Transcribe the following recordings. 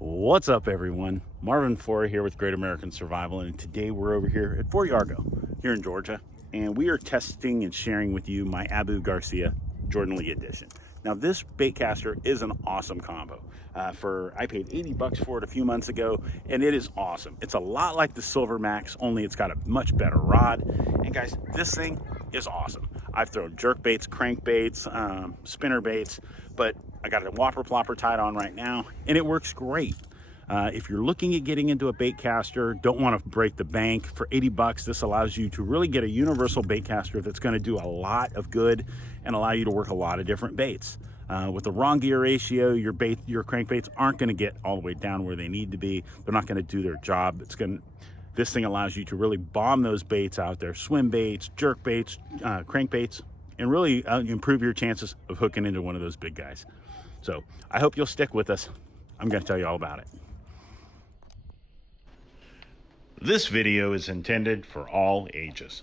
What's up, everyone? Marvin Flora here with Great American Survival, and today we're over here at Fort Yargo here in Georgia, and we are testing and sharing with you my Abu Garcia Jordan Lee edition. Now, this baitcaster is an awesome combo. I paid 80 bucks for it a few months ago, and it is awesome. It's a lot like the Silver Max, only it's got a much better rod. And guys, this thing is awesome. I've thrown jerk baits, crank baits, spinner baits, but I got a whopper plopper tied on right now, and it works great. If you're looking at getting into a baitcaster, don't want to break the bank, for 80 bucks, this allows you to really get a universal baitcaster that's going to do a lot of good and allow you to work a lot of different baits. With the wrong gear ratio, your crankbaits aren't going to get all the way down where they need to be. They're not going to do their job. This thing allows you to really bomb those baits out there, swim baits, jerk baits, crankbaits, and really improve your chances of hooking into one of those big guys. So I hope you'll stick with us. I'm going to tell you all about it. This video is intended for all ages.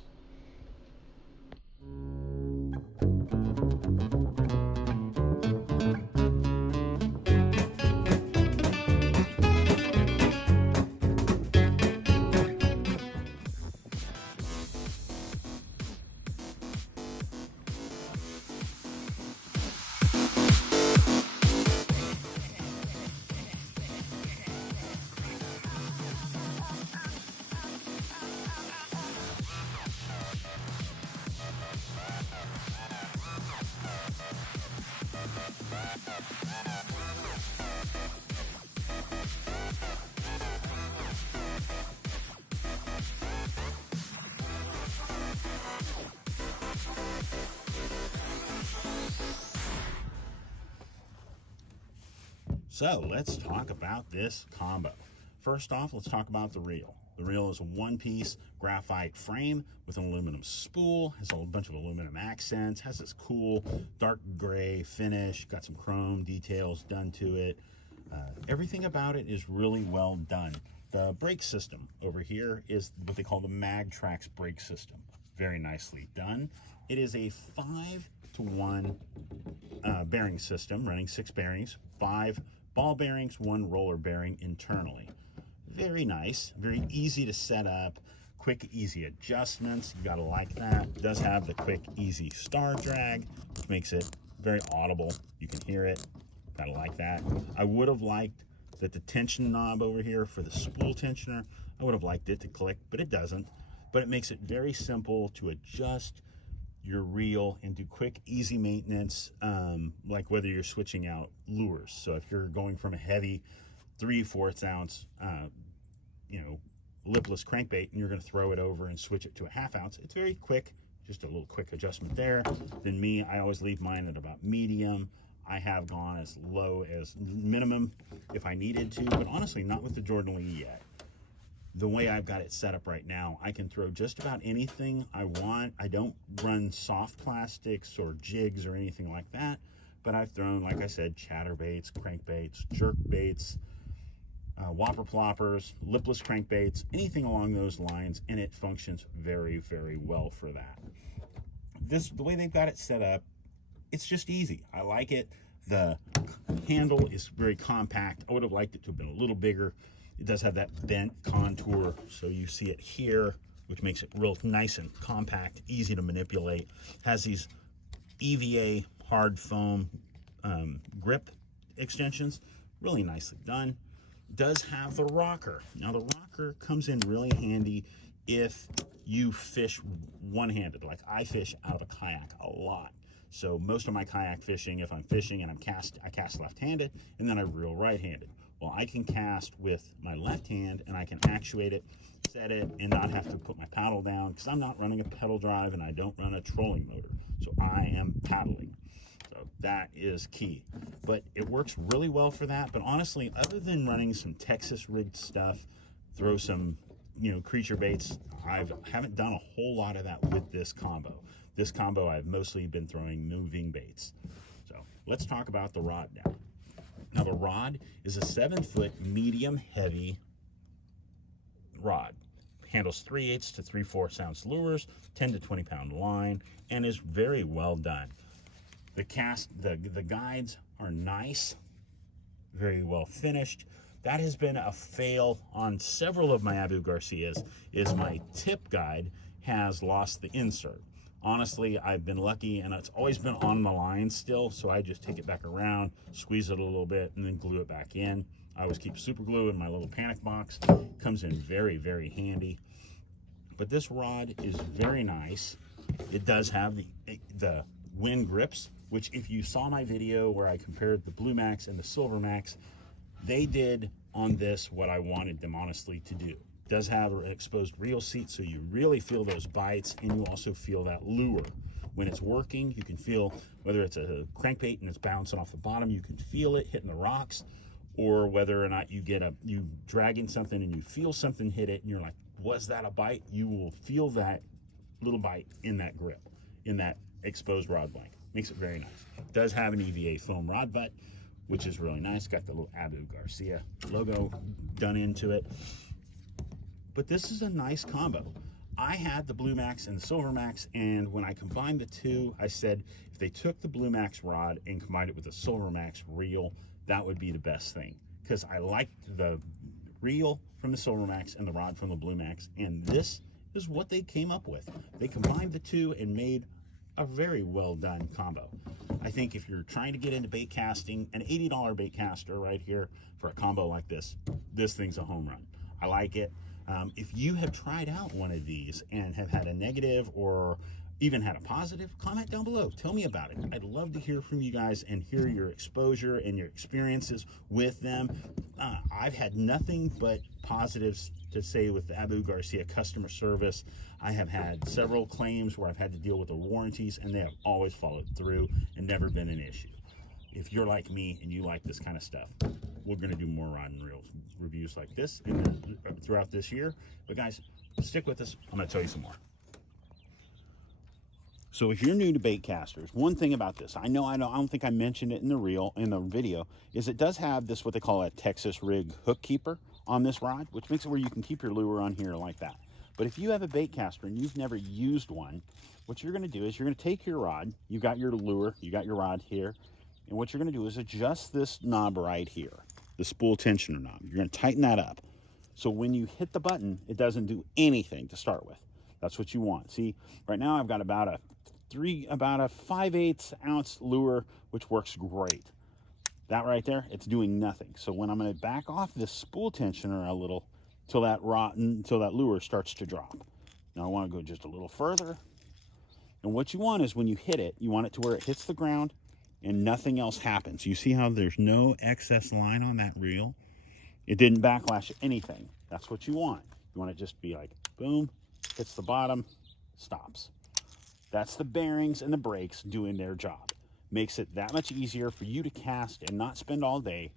So let's talk about this combo. First off, let's talk about the reel. The reel is a one-piece graphite frame with an aluminum spool, has a bunch of aluminum accents, has this cool dark gray finish, got some chrome details done to it. Everything about it is really well done. The brake system over here is what they call the MagTrax brake system. Very nicely done. It is a 5-to-1 bearing system, running 6 bearings, 5 ball bearings, 1 roller bearing internally. Very nice, very easy to set up, quick, easy adjustments. You gotta like that. It does have the quick, easy star drag, which makes it very audible. You can hear it. Gotta like that. I would have liked that the tension knob over here for the spool tensioner, I would have liked it to click, but it doesn't. But it makes it very simple to adjust your reel and do quick, easy maintenance, like whether you're switching out lures. So if you're going from a heavy 3/4 ounce, lipless crankbait, and you're going to throw it over and switch it to a 1/2 ounce, it's very quick. Just a little quick adjustment there. Then me, I always leave mine at about medium. I have gone as low as minimum if I needed to, but honestly, not with the Jordan Lee yet. The way I've got it set up right now, I can throw just about anything I want. I don't run soft plastics or jigs or anything like that, but I've thrown, like I said, chatterbaits, crankbaits, jerk baits, whopper ploppers, lipless crankbaits, anything along those lines, and it functions very, very well for that. The way they've got it set up, it's just easy. I like it. The handle is very compact. I would have liked it to have been a little bigger. It does have that bent contour, so you see it here, which makes it real nice and compact, easy to manipulate. Has these EVA hard foam grip extensions, really nicely done. Does have the rocker. Now the rocker comes in really handy if you fish one-handed, like I fish out of a kayak a lot. So most of my kayak fishing, if I'm fishing and I cast left-handed, and then I reel right-handed. Well, I can cast with my left hand, and I can actuate it, set it, and not have to put my paddle down, because I'm not running a pedal drive and I don't run a trolling motor. So I am paddling. So that is key. But it works really well for that. But honestly, other than running some Texas rigged stuff, throw some, creature baits, I haven't done a whole lot of that with this combo. This combo, I've mostly been throwing moving baits. So let's talk about the rod now. Now the rod is a 7-foot medium heavy rod. Handles 3/8 to 3/4 ounce lures, 10 to 20 pound line, and is very well done. The guides are nice, very well finished. That has been a fail on several of my Abu Garcias, is my tip guide has lost the insert. Honestly, I've been lucky, and it's always been on the line still, so I just take it back around, squeeze it a little bit, and then glue it back in. I always keep super glue in my little panic box. Comes in very, very handy. But this rod is very nice. It does have the Winn grips, which if you saw my video where I compared the Blue Max and the Silver Max, they did on this what I wanted them honestly to do. It does have an exposed reel seat, so you really feel those bites, and you also feel that lure. When it's working, you can feel whether it's a crankbait and it's bouncing off the bottom, you can feel it hitting the rocks, or whether or not you dragging something and you feel something hit it and you're like, was that a bite? You will feel that little bite in that grip, in that exposed rod blank. Makes it very nice. It does have an EVA foam rod butt, which is really nice. Got the little Abu Garcia logo done into it. But this is a nice combo. I had the Blue Max and the Silver Max, and when I combined the two, I said if they took the Blue Max rod and combined it with the Silver Max reel, that would be the best thing. Because I liked the reel from the Silver Max and the rod from the Blue Max, and this is what they came up with. They combined the two and made a very well done combo. I think if you're trying to get into bait casting, an $80 Baitcaster right here for a combo like this thing's a home run. I like it. If you have tried out one of these and have had a negative or even had a positive, comment down below. Tell me about it. I'd love to hear from you guys and hear your exposure and your experiences with them. I've had nothing but positives to say with the Abu Garcia customer service. I have had several claims where I've had to deal with the warranties, and they have always followed through and never been an issue. If you're like me and you like this kind of stuff, we're going to do more rod and reel reviews like this throughout this year. But guys, stick with us. I'm going to tell you some more. So if you're new to Baitcasters, one thing about this, I don't think I mentioned it in the video, is it does have this, what they call a Texas rig hook keeper on this rod, which makes it where you can keep your lure on here like that. But if you have a Baitcaster and you've never used one, what you're going to do is you're going to take your rod, you got your lure, you got your rod here, and what you're going to do is adjust this knob right here, the spool tensioner knob. You're going to tighten that up. So when you hit the button, it doesn't do anything to start with. That's what you want. See, right now I've got about a 5/8 ounce lure, which works great. That right there, it's doing nothing. So when I'm going to back off this spool tensioner a little until that lure starts to drop. Now I want to go just a little further. And what you want is when you hit it, you want it to where it hits the ground and nothing else happens. You see how there's no excess line on that reel? It didn't backlash anything. That's what you want. You want it just to be like, boom, hits the bottom, stops. That's the bearings and the brakes doing their job. Makes it that much easier for you to cast and not spend all day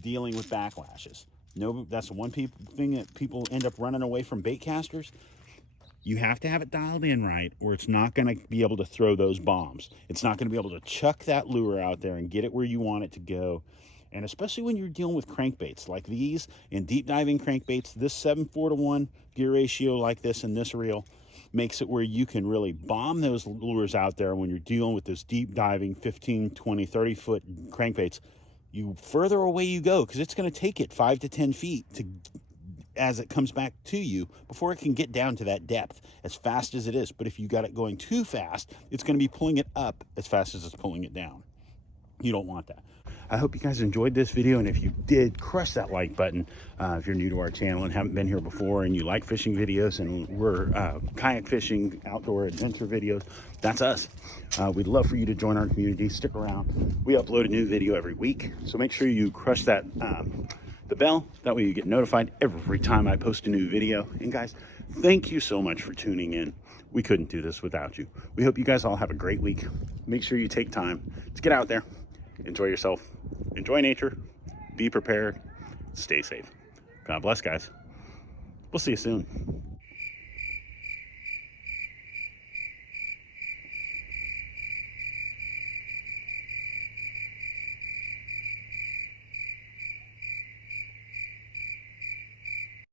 dealing with backlashes. No, that's the one thing that people end up running away from Baitcasters. You have to have it dialed in right, or it's not going to be able to throw those bombs. It's not going to be able to chuck that lure out there and get it where you want it to go. And especially when you're dealing with crankbaits like these and deep diving crankbaits, this 7:4-to-1 gear ratio like this and this reel makes it where you can really bomb those lures out there when you're dealing with this deep diving 15, 20, 30 foot crankbaits. You further away you go, because it's going to take it 5 to 10 feet as it comes back to you before it can get down to that depth as fast as it is. But if you got it going too fast, it's going to be pulling it up as fast as it's pulling it down. You don't want that. I hope you guys enjoyed this video, and if you did, crush that like button. If you're new to our channel and haven't been here before and you like fishing videos, and we're kayak fishing, outdoor adventure videos, that's us. We'd love for you to join our community. Stick around. We upload a new video every week, so make sure you crush that the bell. That way you get notified every time I post a new video. And guys, thank you so much for tuning in. We couldn't do this without you. We hope you guys all have a great week. Make sure you take time to get out there, enjoy yourself, enjoy nature, be prepared, stay safe. God bless, guys. We'll see you soon.